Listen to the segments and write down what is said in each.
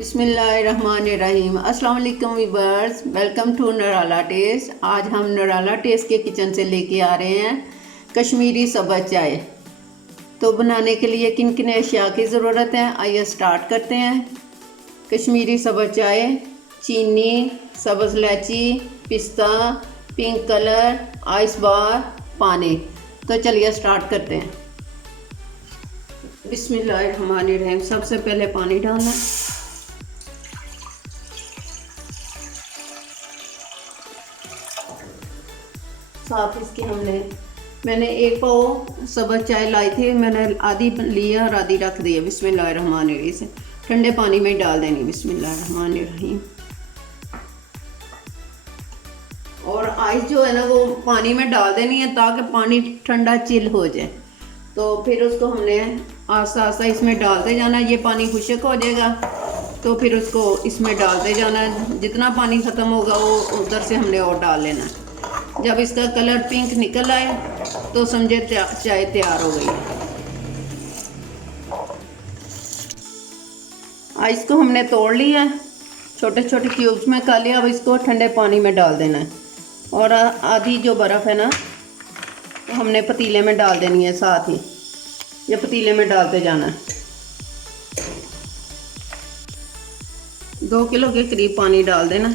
बिस्मिल्लाहिर्रहमानिर्रहीम। अस्सलाम वालेकुम वीवर्स, वेलकम टू नराला टेस्ट। आज हम नराला टेस्ट के किचन से लेके आ रहे हैं कश्मीरी सब्ज़ चाय। तो बनाने के लिए किन किन अशिया की ज़रूरत है, आइए स्टार्ट करते हैं। कश्मीरी सब्ज़ चाय, चीनी, सब्ज़ इलायची, पिस्ता, पिंक कलर, आइस बार, पानी। तो चलिए स्टार्ट करते हैं। बिस्मिल्लाहिर्रहमानिर्रहीम। सबसे पहले पानी डालना, साथ इसके मैंने एक पाव सब्ज़ चाय लाई थी, मैंने आधी लिया और आधी रख दिया। बिस्मिल्लाहिर्रहमानिर्रहीम से ठंडे पानी में डाल देंगे। बिस्मिल्लाहिर्रहमानिर्रहीम। और आइस जो है ना वो पानी में डाल देनी है ताकि पानी ठंडा चिल हो जाए। तो फिर उसको हमने आस्ता आस्ता इसमें डालते जाना। ये पानी खुश्क हो जाएगा तो फिर उसको इसमें डालते जाना। जितना पानी ख़त्म होगा वो उधर से हमने और डाल लेना। जब इसका कलर पिंक निकल आए तो समझे चाय तैयार हो गई है। आइस को हमने तोड़ लिया, छोटे छोटे क्यूब्स में कर लिया। अब इसको ठंडे पानी में डाल देना है। और आधी जो बर्फ़ है ना तो हमने पतीले में डाल देनी है। साथ ही ये पतीले में डालते जाना है। 2 किलो के करीब पानी डाल देना।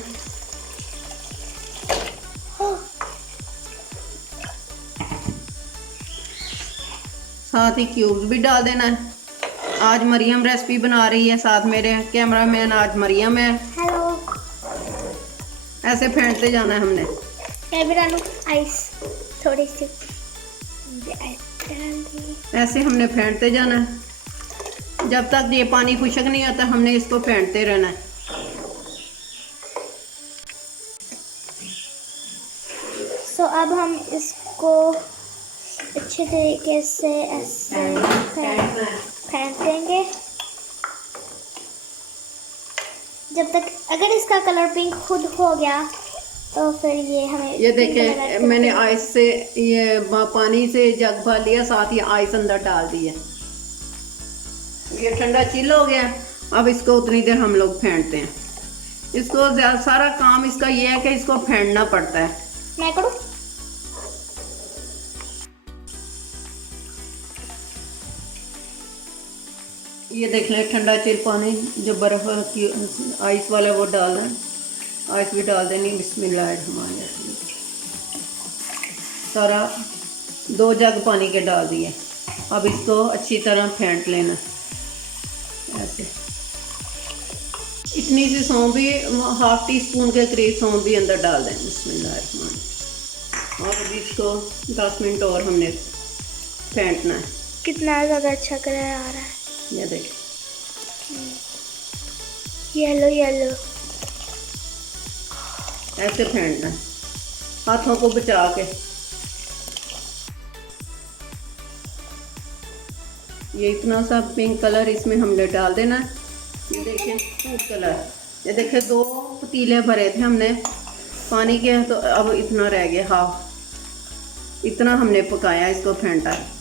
साथ ही क्यूब्स भी डाल देना है। आज मरियम रेसिपी बना रही है, साथ मेरे कैमरामैन आज मरियम है। हेलो। ऐसे फेंटते जाना है हमने। मैं भी डालूं आइस, थोड़ी सी ऐसे हमने फेंटते जाना है जब तक ये पानी खुश्क नहीं आता। हमने इसको फेंटते रहना है। अब हम इसको अच्छे तरीके से ऐसे फेंट देंगे जब तक, अगर इसका कलर पिंक खुद हो गया तो फिर ये हमें ये देखें, मैंने आइस से ये पानी से जग भर लिया, साथ ही आइस अंदर डाल दी है। ये ठंडा चिल हो गया। अब इसको उतनी देर हम लोग फेंटते हैं। इसको सारा काम इसका ये है कि इसको फेंटना पड़ता है। मैं करूं? ये देख लें, ठंडा चिल पानी जो बर्फ़ की आइस वाला वो डाल दें। आइस भी डाल देनी। बिस्मिल्लाहिर्रहमानिर्रहीम। सारा 2 जग पानी के डाल दिए। अब इसको अच्छी तरह फेंट लेना ऐसे। इतनी सी सौंफ भी, ½ टीस्पून के करीब सौंफ भी अंदर डाल दें। बिस्मिल्लाहिर्रहमानिर्रहीम। और अभी इसको 10 मिनट और हमने फेंटना है। कितना ज़्यादा अच्छा कलर आ रहा है। ये देख, येलो येलो। ऐसे फेंटना है हाथों को बचा के। ये इतना सा पिंक कलर इसमें हमने डाल देना है। ये देखिए फूड कलर। ये देखिए 2 पतीले भरे थे हमने पानी के, तो अब इतना रह गया हाफ। इतना हमने पकाया, इसको फेंटा है।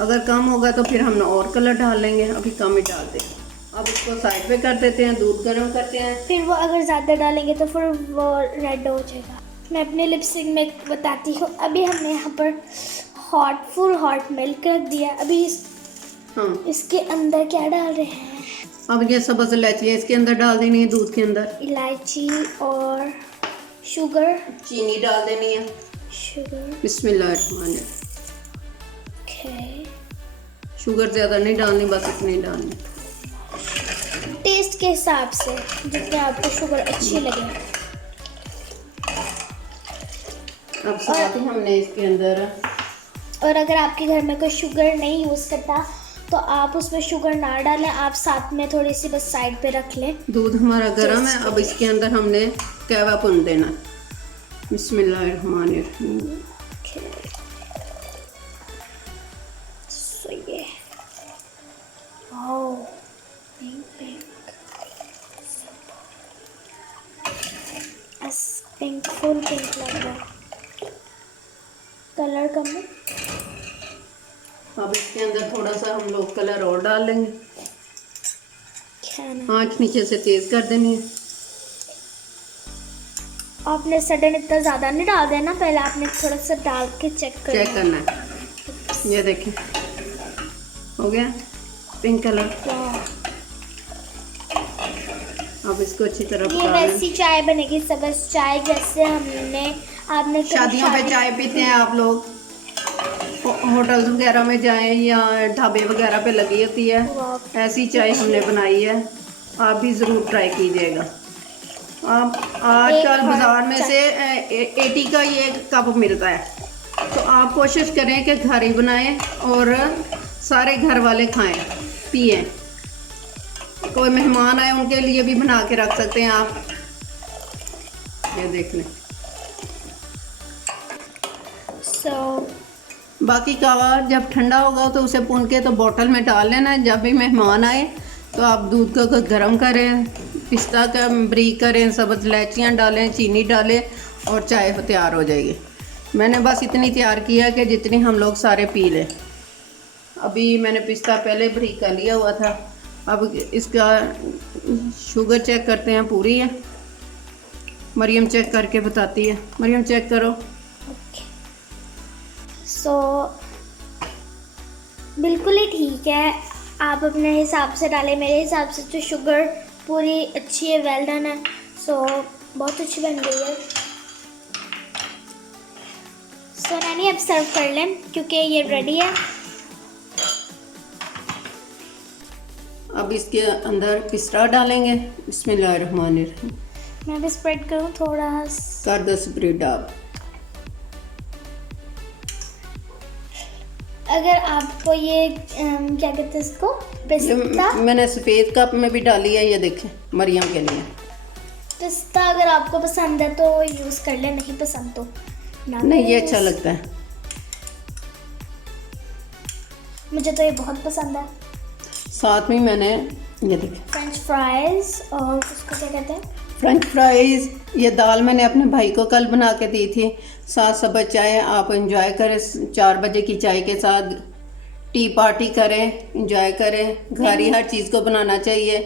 अगर कम होगा तो फिर हम और कलर डाल लेंगे, अभी कम ही डालते हैं। अब इसको साइड पे कर देते हैं, दूध गर्म करते हैं। फिर वो अगर ज़्यादा डालेंगे तो फिर वो रेड हो जाएगा। मैं अपने लिपस्टिक में बताती हूँ। अभी हमने यहाँ पर फुल हॉट मिल्क रख दिया। अभी इसके अंदर क्या डाल रहे हैं? अब ये सब्ज़ इलायची है, इसके अंदर डाल देनी है। दूध के अंदर इलायची और शुगर, चीनी डाल देनी है। शुगर। बिस्मिल्लाहिर्रहमानिर्रहीम। शुगर ज़्यादा नहीं डालनी, बस इतनी डालनी, टेस्ट के हिसाब से जितने आपको शुगर अच्छी लगे। अब साथ ही हमने इसके अंदर, और अगर आपके घर में कोई शुगर नहीं यूज़ करता तो आप उसमें शुगर ना डालें, आप साथ में थोड़ी सी बस साइड पे रख लें। दूध हमारा गर्म है। अब इसके अंदर हमने कहवा भून देना। बिस्मिल्लाहिर्रहमानिर्रहीम। ये पिंक फुल पिंक लग रहा है। कलर कम है। अब इसके अंदर थोड़ा सा हम लोग कलर और डाल लेंगे। है ना। आँच नीचे से तेज़ कर देनी है। आपने सडन इतना ज़्यादा नहीं डाल देना, पहले आपने थोड़ा सा डाल के चेक करना है। ये देखें, हो गया पिंक कलर। अब इसको अच्छी तरह ये वैसी चाय बनेगी, सब्ज़ चाय जैसे आपने शादियों पे चाय पीते हैं आप लोग, होटल्स वगैरह में जाएं या ढाबे वगैरह पे लगी होती है, ऐसी चाय हमने बनाई है। आप भी ज़रूर ट्राई कीजिएगा। आप आजकल बाज़ार में से 80 का ये कप मिलता है, तो आप कोशिश करें कि घर ही बनाएं और सारे घर वाले खाएं पिएं। कोई मेहमान आए उनके लिए भी बना के रख सकते हैं आप। ये देख लें। बाकी कावा जब ठंडा होगा तो उसे पुन के तो बोतल में डाल लेना है। जब भी मेहमान आए तो आप दूध को गर्म करें, पिस्ता का ब्रीक करें, सब्ज़ इलायचियाँ डालें, चीनी डालें और चाय तैयार हो जाएगी। मैंने बस इतनी तैयार किया कि जितनी हम लोग सारे पी लें। अभी मैंने पिस्ता पहले ब्रीक कर लिया हुआ था। अब इसका शुगर चेक करते हैं, पूरी है। मरियम चेक करके बताती है। मरियम चेक करो। बिल्कुल ही ठीक है, आप अपने हिसाब से डालें। मेरे हिसाब से तो शुगर पूरी अच्छी है, वेल डन है। बहुत अच्छी बन गई है। नानी अब सर्व कर लें क्योंकि ये रेडी है। अब इसके अंदर पिस्ता डालेंगे। बिस्मिल्लाहिर्रहमानिर्रहीम। मैं भी स्प्रेड करूँ थोड़ा, कर दो स्प्रेड आप। अगर आपको ये क्या कहते हैं इसको, पिस्ता, मैंने सफ़ेद कप में भी डाली है। ये देखें, मरियम के लिए पिस्ता अगर आपको पसंद है तो यूज़ कर ले, नहीं पसंद तो नहीं। ये अच्छा लगता है, मुझे तो ये बहुत पसंद है। साथ में मैंने ये देखें फ्रेंच फ्राइज़, और उसको क्या कहते हैं, फ्रेंच फ्राइज़। ये दाल मैंने अपने भाई को कल बना के दी थी। साथ सब्ज़ चाय आप इंजॉय करें। 4 बजे की चाय के साथ टी पार्टी करें, इंजॉय करें। घर ही हर चीज़ को बनाना चाहिए।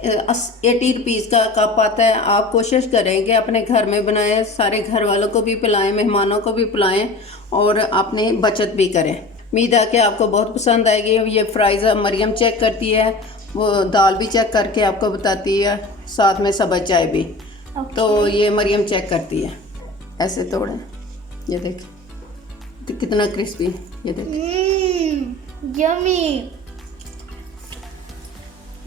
80 रुपीज़ का कप आता है। आप कोशिश करें कि अपने घर में बनाएं, सारे घर वालों को भी पिलाएं, मेहमानों को भी पिलाएं और अपनी बचत भी करें। उम्मीद है कि आपको बहुत पसंद आएगी। ये फ्राइज़ मरियम चेक करती है, वो दाल भी चेक करके आपको बताती है, साथ में सब्ज़ चाय भी। तो ये मरियम चेक करती है। ऐसे तोड़ें, ये देखें कितना क्रिस्पी। ये देखें, यम्मी।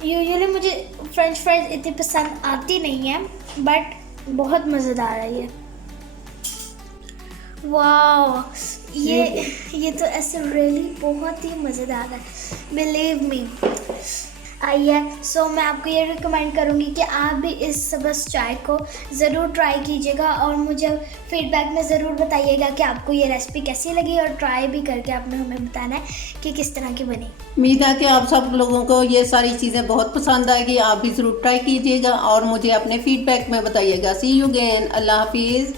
यूजुअली मुझे फ्रेंच फ्राइज इतनी पसंद आती नहीं है, बट बहुत मज़ेदार है ये। वाह, ये तो ऐसे रियली बहुत ही मज़ेदार है, बिलीव मी। आइए, मैं आपको ये रिकमेंड करूँगी कि आप भी इस सब्ज़ चाय को ज़रूर ट्राई कीजिएगा और मुझे फीडबैक में ज़रूर बताइएगा कि आपको ये रेसिपी कैसी लगी, और ट्राई भी करके आपने हमें बताना है कि किस तरह की बनी। उम्मीद है कि आप सब लोगों को ये सारी चीज़ें बहुत पसंद आएगी। आप भी ज़रूर ट्राई कीजिएगा और मुझे अपने फीडबैक में बताइएगा। सी यू अगेन। अल्लाह हाफिज़।